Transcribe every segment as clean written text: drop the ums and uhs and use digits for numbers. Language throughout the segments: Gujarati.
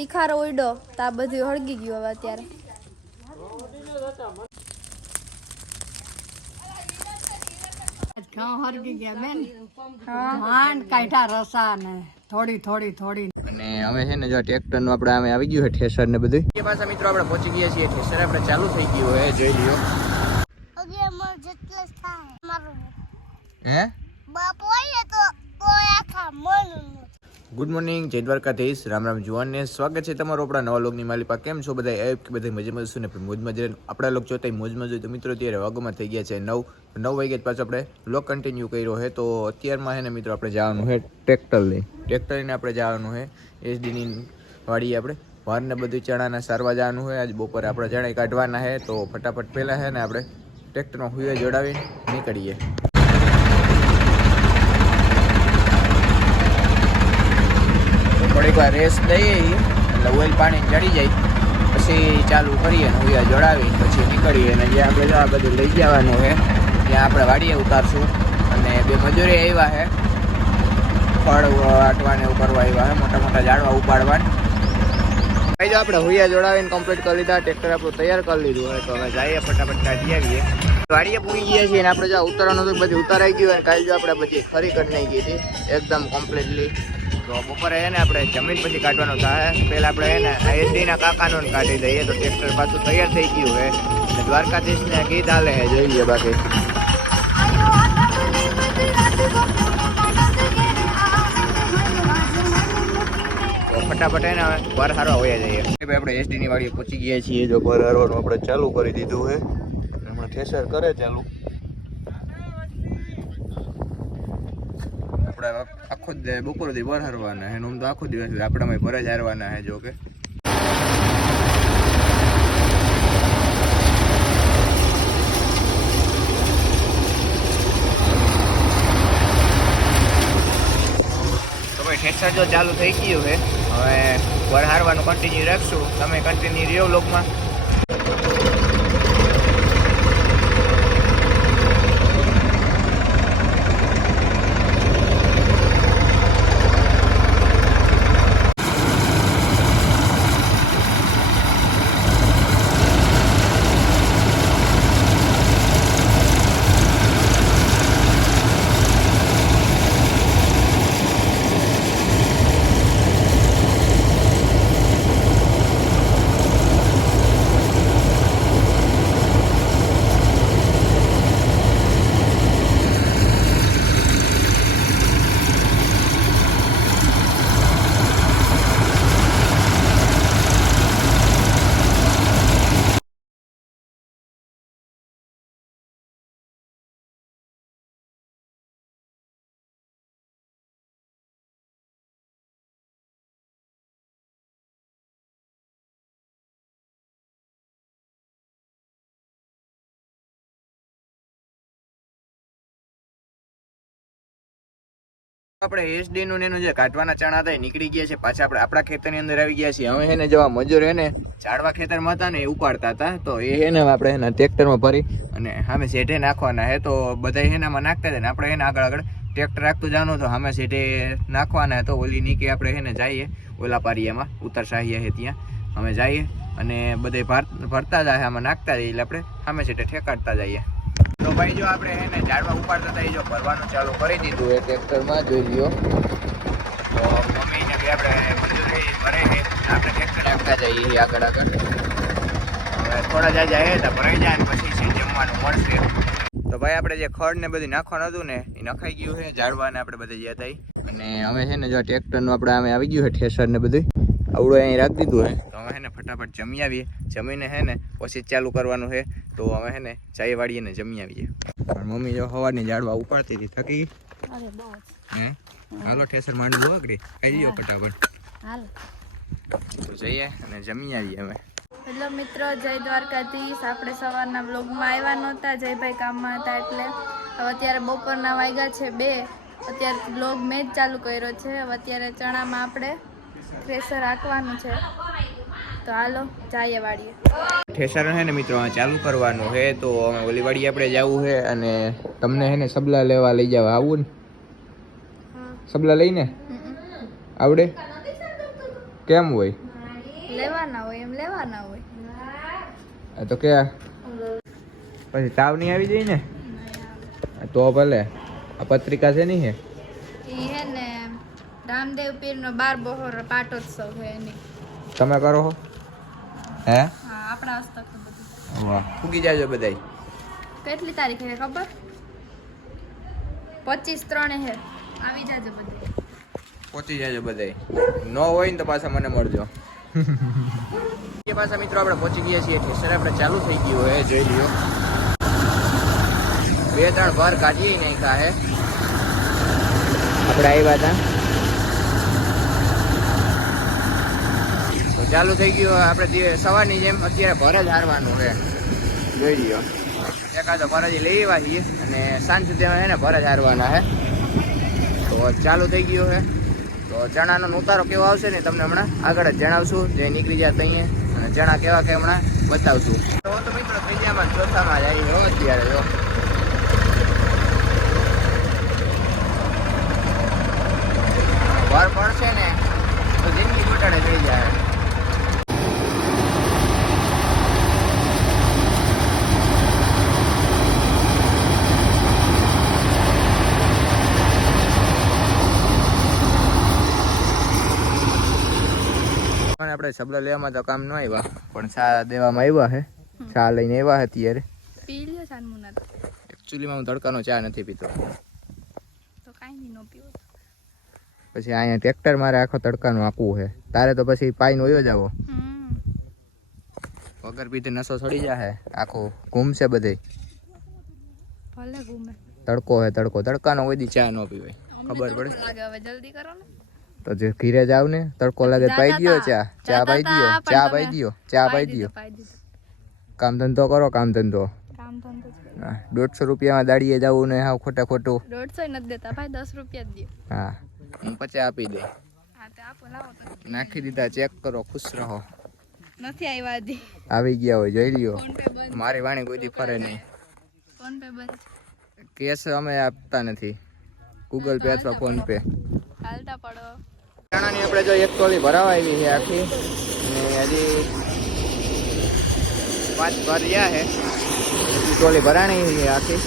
તીખારો ઉડ્યો તો આ બધું હળગી ગયું હવે અત્યારે. ઘઉં હરગી ગયા બેન. માંડ કાઢા રસા ને થોડી અને અમે છે ને જો ટ્રેક્ટર નું આપણે અમે આવી ગયું છે ઠેસર ને બધું. એ પાછા મિત્રો આપણે પહોંચી ગયા છીએ. ઠેસર આપણે ચાલુ થઈ ગયું હે, જોઈ લ્યો. હે બાપ હોય તો આખા મન. ગુડ મોર્નિંગ, જય દ્વારકાધીશ, રામ રામ જુવાનને. સ્વાગત છે તમારો આપણા નવા લોગની માલિપા. કેમ છો બધા? બધા મજામાં છું ને મોજમાં જ. આપણા લોક જોતા મોજમાં જોઈએ તો મિત્રો ત્યારે વાગોમાં થઈ ગયા છે 9 વાગ્યા પાછું આપણે લોક કન્ટિન્યુ કર્યો છે. તો અત્યારમાં છે ને મિત્રો આપણે જવાનું છે ટ્રેક્ટર લઈને આપણે જવાનું છે એસડીની વાડીએ. આપણે વારને બધું ચણાના સારવા જવાનું છે. આજ બપોરે આપણે ચણા કાઢવાના છે. તો ફટાફટ પહેલાં છે ને આપણે ટ્રેક્ટરમાં હુએ જોડાવીને નીકળીએ. થોડીક વાર રેસ્ટ દઈએ એટલે ઓઇલ પાણી ચડી જાય, પછી ચાલુ કરીએ ને હુયા જોડાવી પછી નીકળીએ. અને જ્યાં આપણે આ બધું લઈ જવાનું છે ત્યાં આપણે વાડીએ ઉતારશું. અને બે મજૂરી આવ્યા છે ફળ વાટવાને એવું કરવા આવ્યા છે, મોટા મોટા ઝાડવા ઉપાડવાને. ભાઈ જો આપણે હુયા જોડાવીને કમ્પ્લીટ કરી લીધા, ટ્રેક્ટર આપણું તૈયાર કરી લીધું હોય. તો હવે જઈએ ફટાફટ કાઢી આવીએ. વાડીએ પૂરી ગયા છીએ અને આપણે જો ઉતારવાનું હતું બધું ઉતારાઈ ગયું. અને કાલે જો આપણે બધી ખરી કરી નાખી હતી એકદમ કમ્પ્લીટલી. તો બપોરે છે ને આપણે જમીન પછી કાઢવાનું થાય. પહેલાં આપણે છે ને એસડીના કાકાનું કાઢી દઈએ તો ટ્રેક્ટર પાછું તૈયાર થઈ ગયું છે. અને દ્વારકાધીશને ગીત હાલે છે, જોઈ લે. બાકી તો ફટાફટ છે ને વાર હારવા હોયા જઈએ. આપણે એસડીની વાડીએ પહોંચી ગયા છીએ. જો વાર હારવાનું આપણે ચાલુ કરી દીધું છે. હમણાં ઠેસર કરે ચાલુ. આપણે આખો બપોરથી બર હારવાના છે. આમ તો આખો દિવસ આપણામાં ભર જ હારવાના છે. જો કે તો ભાઈ ઠેસર જો ચાલુ થઈ ગયું છે. હવે બર હારવાનું કન્ટિન્યુ રાખશું. તમે કન્ટિન્યુ રહ્યો વ્લોગમાં. આપણે એસડી નું એનું જે કાઢવાના ચણા હતા નીકળી ગયા છે. પાછા આપણે આપણા ખેતરની અંદર આવી ગયા છીએ. હવે એને જવા મજૂર એને ઝાડવા ખેતરમાં હતા ને એ ઉપાડતા હતા. તો એ એને આપણે એના ટ્રેક્ટરમાં ભરી અને સામે શેઢે નાખવાના છે. તો બધા એનામાં નાખતા હતા ને આપણે એને આગળ ટ્રેક્ટર રાખતું જવાનું. તો સામે શેઢે નાખવાના. તો ઓલી નીકળી આપણે એને જઈએ ઓલા પારિયામાં ઉત્તર શાહિયા છે ત્યાં અમે જઈએ અને બધા ભરતા જાય આમાં નાખતા જઈએ. એટલે આપણે સામે શેઢે ઠેકાડતા જઈએ. તો ભાઈ જો આપણે એને ઝાડવા ઉપાડતા હતા એ જો ભરવાનું ચાલુ કરી દીધું એ ટ્રેક્ટરમાં, જોઈ લ્યો. તો મમ્મીને બી આપણે મજૂરી ભરે છે. આપણે ટ્રેક્ટર નાખતા જઈએ આગળ. હવે થોડા જાય તો ભરાઈ જાય ને પછી છે જમવાનું મળશે. તો ભાઈ આપણે જે ખડ ને બધું નાખવાનું હતું ને એ નખાઈ ગયું છે. ઝાડવા ને આપણે બધા ગયા હતા. અને હવે છે ને જો ટ્રેક્ટરનું આપણે અમે આવી ગયું છે ઠેસર ને બધું આવડું અહીં રાખી દીધું છે. તો હવે છે ને ફટાફટ જમી આવીએ. જમીને છે ને પછી ચાલુ કરવાનું છે. તો હવે છે ને ચાય વાળીએ ને જમી આવીએ. પણ મમ્મી જો સવારની ઝાડવા ઉપાડતી હતી, થકી ગઈ. હાલો ઠેસર માંડવું આગળ ખાઈ લ્યો ફટાફટ. તો જઈએ અને જમી આવીએ અમે. હેલો મિત્રો, જય દ્વારકાધીશ. આપણે સવારના બ્લોગમાં આવ્યા નહોતા, જયભાઈ કામમાં હતા એટલે. હવે અત્યારે બપોરના વાગ્યા છે 2. અત્યારે બ્લોગ મેં જ ચાલુ કર્યો છે. હવે અત્યારે ચણામાં આપણે થ્રેસર હાંકવાનું છે. તો હાલો જઈએ વાડીએ. ઠેસર છે ને મિત્રો ચાલુ કરવાનું છે. તો અમે ઓલી વાડી આપણે જવું છે અને તમને છે ને સબલા લેવા લઈ જવા આવું ને? સબલા લઈને આવડે? કેમ હોય? લેવાના હોય એમ લેવાના હોય. આ તો કે પછી તાવ નહીં આવી જાય ને તો ભલે. આ પત્રિકા છે નહીં હે ઈ હે ને રામદેવ પીરનો 12 બહોર પાટોત્સવ છે એની. તમે કરો હો હે? હા આપણા હસ્તક બધું. વાહ ફૂગી જાજો બધાય. કેટલી તારીખે છે ખબર? 25/3 હે. આવી જાજો બધે. પહોંચી જાજો બધાય. ન હોય ને તો પાછા મને મળજો. એ પાછા મિત્રો આપણે પહોંચી ગયા છીએ ઠેસર આપણે ચાલુ થઈ ગયું હે જોઈ લ્યો. 2-3 વાર કાઢી નાખ્યા હે. આપણે આવ્યા હતા તો ચાલુ થઈ ગયું. આપણે સવારની જેમ અત્યારે ભર જ હારવાનું છે જોઈ લ્યો. એકાદો ભરાજી લઈ આવ્યા છીએ અને સાંજ સુધી અમે એને ભર જ હારવાના હે. તો ચાલુ થઈ ગયું છે. તો ચણાનો ઉતારો કેવો આવશે ને તમને હમણાં આગળ જ જણાવશું. જે નીકળી જાય ત્યાં અને ચણા કેવા કે હમણાં બતાવશું. તો મિત્રો ત્રીજામાં ચોથામાં જ આવી અત્યારે જો. ભર પડશે ને તો જિંદગી ઘટાડે થઈ જાય. આપણે સબલા લેવામાં તો કામ ન આવ્યા પણ ચા દેવામાં આવ્યા હે. ચા લઈને આવ્યા અત્યારે. પી લ્યો સાનમુના. એકચ્યુઅલીમાં હું તડકાનો ચા નથી પીતો. તો કાઈ નહીં નો પીવો. પછી અહીંયા ટ્રેક્ટર મારે આખો તડકાનું આપવું છે. તારે તો પછી પાઈન વયો જાવો. વગર પીધે નસો ચડી જાય આખો ઘૂમશે બધે. ભલે ઘૂમે. તડકો હે તડકો. તડકાનો કોઈ દી ચા ન પીવાય ખબર પડે. લાગે હવે જલ્દી કરો ને. તો જે ઘીરે જાવ ને તડકો લાગે પાઈ દયો ચા. ચા પાઈ દયો. ચા પાઈ દયો. ચા પાઈ દયો. કામ ધંધો કરો કામ ધંધો. કામ ધંધો 150 રૂપિયામાં દાડીએ જવું ને હાવ ખોટા ખોટું. 150 નથી દેતા ભાઈ 10 રૂપિયા જ દે. હા હું 50 આપી દે. હા તે આપો લાવો તો. નાખી દીધા. ચેક કરો ખુશ રહો. નથી આવ્યા હજી. આવી ગયા હોય જોઈ લ્યો. ફોન પે બંધ. મારી વાણી કોઈ દી ફરે નહીં. ફોન પે બંધ. કેશ અમે આપતા નથી. ગૂગલ પે અથવા ફોન પે. હાલતા પડો. ચણાની આપણે જો એક ટોલી ભરાવા આવી છે આખી અને હજી 5 ભર રહ્યા છે. બીજી ટોલી ભરાણી છે આખી.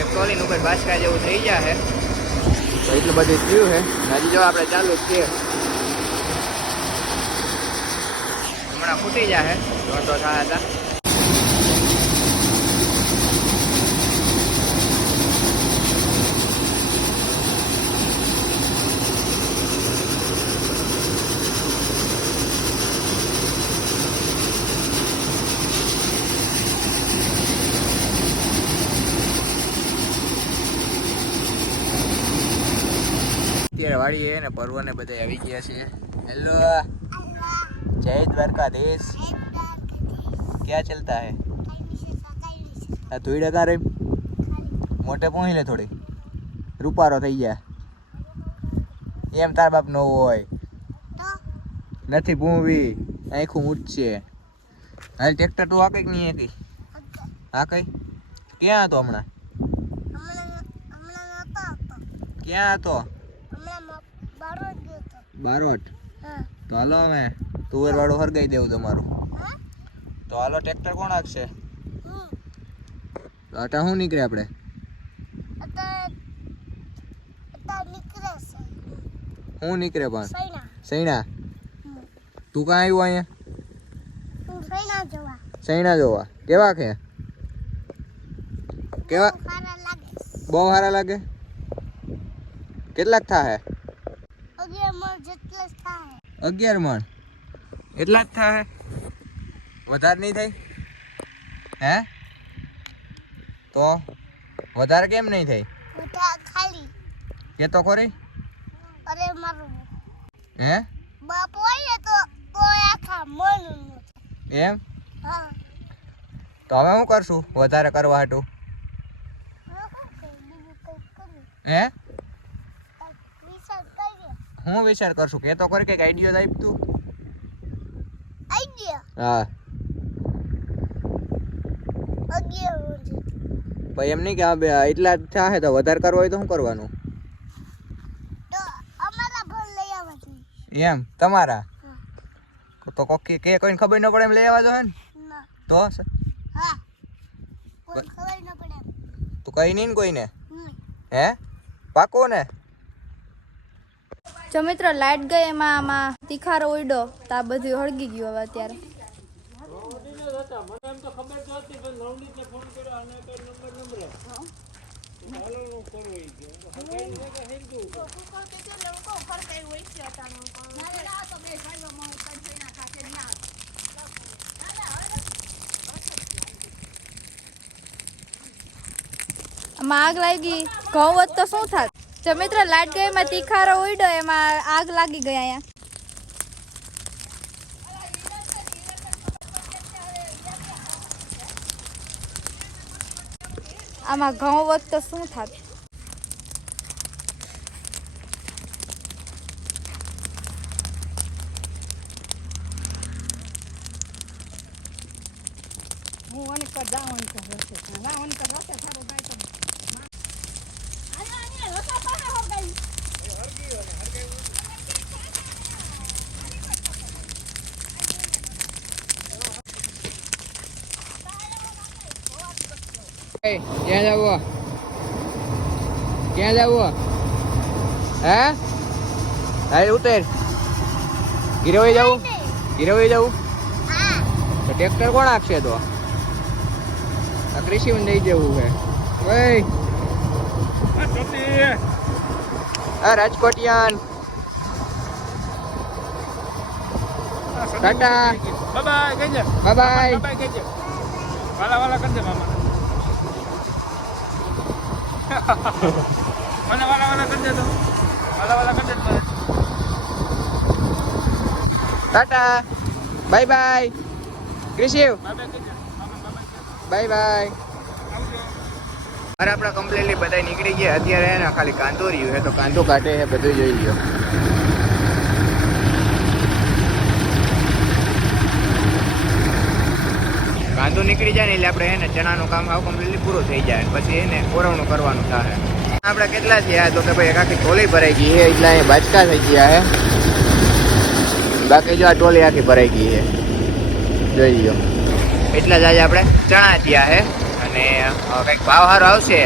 એક ટોલીનું ઉપર બાસકા જેવું થઈ ગયા છે તો એટલું બધું થયું છે. હજી જો આપણે ચાલુ જ છીએ. હમણાં ફૂટી જાય દોઢો થયા હતા. અત્યારે વાળીએ ને પર્વને બધા આવી ગયા છે. હેલો જય દ્વારકાધીશ. ક્યાં ચલતા હે? આ ધોઈડા કા રહી મોટે પહોંચી લે થોડી. રૂપારો થઈ ગયા એમ તાર બાપ નો હોય. નથી પૂંવી આખું મૂછશે. હાલ ટ્રેક્ટર તું આ કઈક નહીં કઈ આ કઈ ક્યાં હતો હમણાં? ક્યાં હતો? બારોટ. તો હાલો અમે તુવેર વાળું હરગાઈ દેવું તમારું. તો હાલો ટ્રેક્ટર કોણ હાંકશે? તો આટા શું નીકળે આપણે? શું નીકળે પણ? સૈણા. તું કાં આવ્યું અહીંયા? સૈણા જોવા. કેવા કે? કેવા? બહુ સારા લાગે. કેટલાક થાય? 11 મણ. એટલા જ થાય? વધારે નહીં થાય? હે તો વધારે કેમ નહીં થાય? કે તો ખરી. હે એમ? તો હવે શું કરશું વધારે કરવા હાટું? હે હું વિચાર કરશું કે તો કરી કઈક આઈડિયા આપ તું. હા ભાઈ એમ નહીં કે એટલા જ થાય તો વધારે કરવો હોય તો શું કરવાનું? એમ તમારા તો કોકી કે કોઈને ખબર ન પડે એમ લઈ આવવા જો હે ને ના તો હા કોઈ ખબર ન પડે તું કઈ નહીં ને કોઈને હમ હે પાકું ને જો મિત્રો લાઈટ ગઈ એમાં આમાં તીખારો ઉડ્યો તો આ બધું હળગી ગયું હવે અત્યારે આમાં આગ લાગી ઘઉં હોત તો શું થાત જો મિત્રો લાઈટ ગઈ એમાં તીખારો ઉડ્યો એમાં આગ લાગી ગઈ અહીંયા આમાં ઘઉં હોત તો શું થાત હું અનકર જાઉં અનકર રસ્તે ના અનકર રસ્તે સારો ભાઈ તો ક્યાં જવું ક્યાં જવું હે હાલ ઉતર ગીરવાઈ જવું ગીરવાઈ જવું હા તો ટ્રેક્ટર કોણ આપશે તો આ કૃષિ લઈ જવું છે ઓય આ રાજકોટિયાન ટાટા બાય કહેજે બાય બાય બાય કહેજે વાલા વાલા કરજે મામા વાલા વાલા કરજે તો વાલા વાલા કરજે તો ટાટા બાય બાય કૃષિ બાય કહેજે બાય બાય અરે આપણા કમ્પ્લીટલી બધા નીકળી ગયા અત્યારે એને ખાલી કાંદો રહ્યું છે તો કાંદો કાઢે છે બધું જોઈ લ્યો કાંદો નીકળી જાય ને એટલે આપણે એને ચણાનું કામ આવું કમ્પ્લીટલી પૂરું થઈ જાય પછી એને કોરવણું કરવાનું થાય આપણે કેટલા થયા તો કે ભાઈ એક આખી ટોલી ભરાઈ ગઈ છે એટલે અહીંયા બાચકા થઈ ગયા છે બાકી જો આ ટોલી આખી ભરાઈ ગઈ છે જોઈ લો એટલા જ આજે આપણે ચણા થયા છે અને કંઈક ભાવ સારો આવશે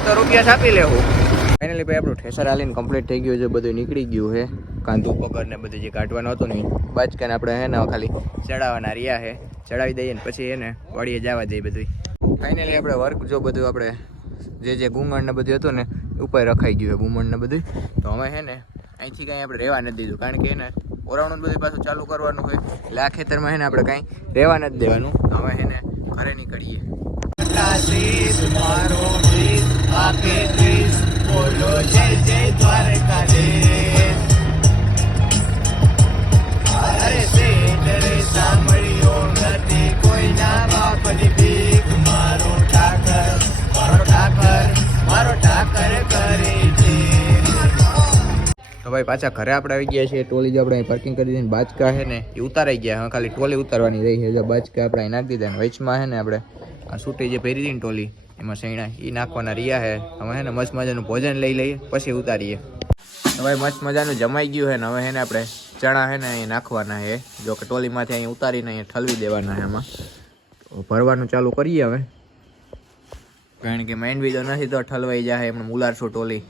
તો રૂપિયા છાપી લેવું ફાઇનલી ભાઈ આપણું ઠેસર હાલીને કમ્પ્લીટ થઈ ગયું છે બધું નીકળી ગયું છે કાંદું પગર ને બધું જે કાઢવાનું હતું ને બાચકાને આપણે હે ને ખાલી ચડાવવાના રહ્યા છે ચડાવી દઈએ ને પછી એને વાડીએ જવા દઈએ બધું ફાઇનલી આપણે વર્ક જો બધું આપણે જે ગુંગણ ને બધું હતું ને ઉપર રખાઈ ગયું છે બુમણ ને બધું તો અમે છે ને અહીંથી કાંઈ આપણે રહેવા નથી દીધું કારણ કે એને ઓરાવણું બધું પાછું ચાલુ કરવાનું હોય એટલે આ ખેતરમાં છે ને આપણે કાંઈ રહેવા નથી દેવાનું અમે છે ને ઘરે નીકળીએ બોલો જય જય દ્વારકાધીશ અરે શેઠ રે સાંભળ્યો નથી કોઈના બાપની ભીખ મારો ઠાકર કરે છે તો ભાઈ પાછા ઘરે આપણે આવી ગયા છીએ ટોલી જો આપણે પાર્કિંગ કરી દીધી બાચકા છે ને એ ઉતારાઈ ગયા હવે ખાલી ટોલી ઉતારવાની રહી છે જો બાચકા આપણે અહીં નાખી દીધા ને વચમાં છે ને આપણે આ સૂટી જે પહેરી હતી ને ટોલી એમાં સૈણા એ નાખવાના રહ્યા છે હવે છે ને મસ્ત મજાનું ભોજન લઈ લઈએ પછી ઉતારીએ હવે મસ્ત મજાનું જમાઈ ગયું છે ને હવે છે ને આપણે ચણા છે ને અહીં નાખવાના છે જો કે ટોલીમાંથી અહીં ઉતારીને અહીંયા ઠલવી દેવાના છે એમાં તો ભરવાનું ચાલુ કરીએ હવે કારણ કે માઇન્ડ બી તો નથી તો ઠલવાઈ જાય એમને મુલારસો ટોલી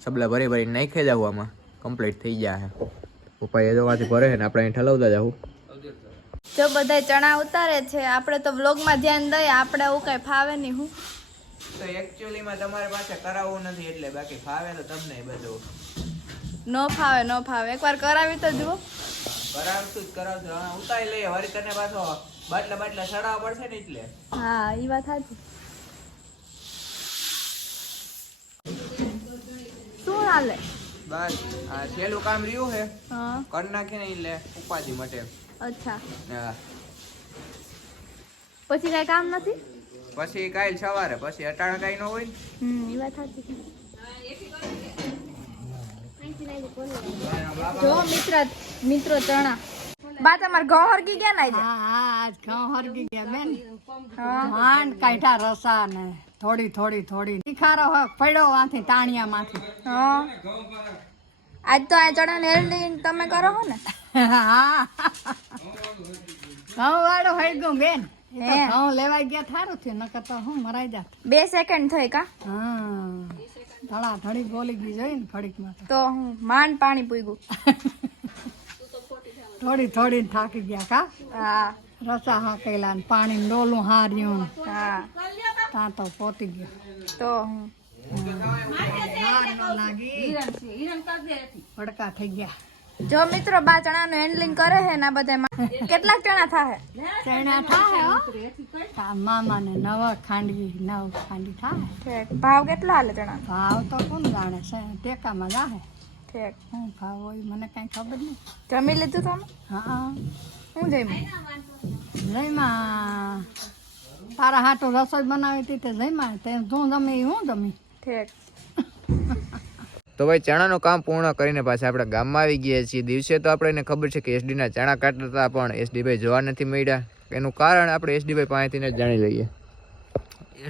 સબલા ભરીને નાખી જાવ આમાં કમ્પ્લીટ થઈ જાય પપ્પા એ જોવાથી ભરે છે ને આપણે અહીં ઠલવતા જવું જો બધા ચણા ઉતારે છે આપણે તો વ્લોગમાં ધ્યાન દઈએ આપણે એવું કઈ ફાવે નહીં હું તો એકચ્યુઅલીમાં તમારે પાસે કરાવવું નથી એટલે બાકી ફાવે તો તમને બધું ન ફાવે એકવાર કરાવી તો જુઓ કરાવશું ઉતારી લઈએ વળી તને પાછો બાટલા ચડાવવા પડશે ને એટલે હા એ વાત સાચી શું હાલે બસ આ છેલ્લું કામ રહ્યું છે હા કરી નાખીને એટલે ઉપાધિ મટે અચ્છા હા પછી કઈ કામ નથી પછી કાલ સવારે પછી અટાણા કાંઈ ન હોય એ વાત સાચી જો મિત્રો ચણા બા તમારે ઘઉં હરગી ગયા ને આજે હા હા આજ ઘઉં હરગી ગયા બેન હા માંડ કાઢ્યા રસા ને થોડી તીખારો પડ્યો વાંથી તાણિયામાંથી હા આજ તો આ ચણા ને હેલ્ડી તમે કરો છો ને હા ઘઉં વાળો હઈ ગયું બેન એ તો હે. ઘઉં લેવાઈ ગયા થારું થયું નકર તો હું મરાઈ જાત 2 સેકન્ડ થઈ કા હા ધડા ધડી બોલી ગઈ જોઈ ને ઘડીકમાં તો. તો હું માંડ પાણી પૂગ્યું. થોડી થોડી થાકી ગયા કા હા રસા હાકેલા ને પાણી ડોલું હાર્યું હા ત્યાં તો પોતી ગયો તો હું ભડકા થઈ ગયા જો મિત્રો બા ચણાનું હેન્ડલિંગ કરે છે ને આ બધામાં કેટલા ચણા થાય? ચણા થાય હો. તા મામાને 9 ખાંડવી 9 ખાંડી થાય ઠીક. ભાવ કેટલો હાલે ચણા? ભાવ તો કોણ જાણે છે ટેકામાં જાહે ઠીક. શું ભાવ હોય મને કઈ ખબર નહીં જમી લીધું તમે? હા હું જમી? જયમાં તારા હાટો રસોઈ બનાવી હતી તે જયમાં તે તું જમી હું જમી ઠીક. તો ભાઈ ચણાનું કામ પૂર્ણ કરીને પાછા આપણે ગામમાં આવી ગયા છીએ. દિવસે તો આપણને ખબર છે કે SD ના ચણા કાઢતા હતા પણ SD ભાઈ જોવા નથી મળ્યા. એનું કારણ આપણે SD ભાઈ પાસેથી જ જાણી લઈએ.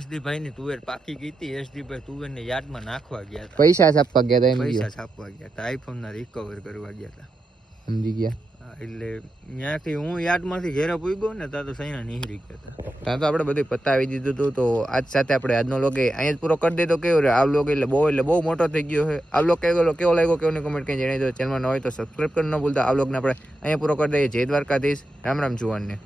SD ભાઈ ની તુવેર પાકી ગઈ હતી. SD ભાઈ તુવેર ને યાદમાં નાખવા ગયા હતા. પૈસા છાપવા ગયા હતા એમ પૈસા ગયો. છાપવા ગયા હતા. આઈફોન ના રિકવર કરવા ગયા હતા. સમજી ગયા. હા, એટલે ત્યાંથી હું યાદમાંથી ઘેરા પૂગ્યો ને ત્યાં તો સૈના નીહરી ગયા હતા. ત્યાં તો આપણે બધું પતાવી દીધું હતું. તો આજ સાથે આપણે આજનો લોગ અહીંયા જ પૂરો કરી દે તો કેવું રહે. આ લોગ એટલે બહુ મોટો થઈ ગયો છે. આ લોગ કેવો લાગ્યો કેવું કમેન્ટ કંઈ જણાવી દો. ચેનલમાં ન હોય તો સબસ્ક્રાઈબ કરી ન ભૂલતા. આ લોગને આપણે અહીંયા પૂરો કરી દઈએ. જય દ્વારકાધીશ. રામ રામ જુવાનને.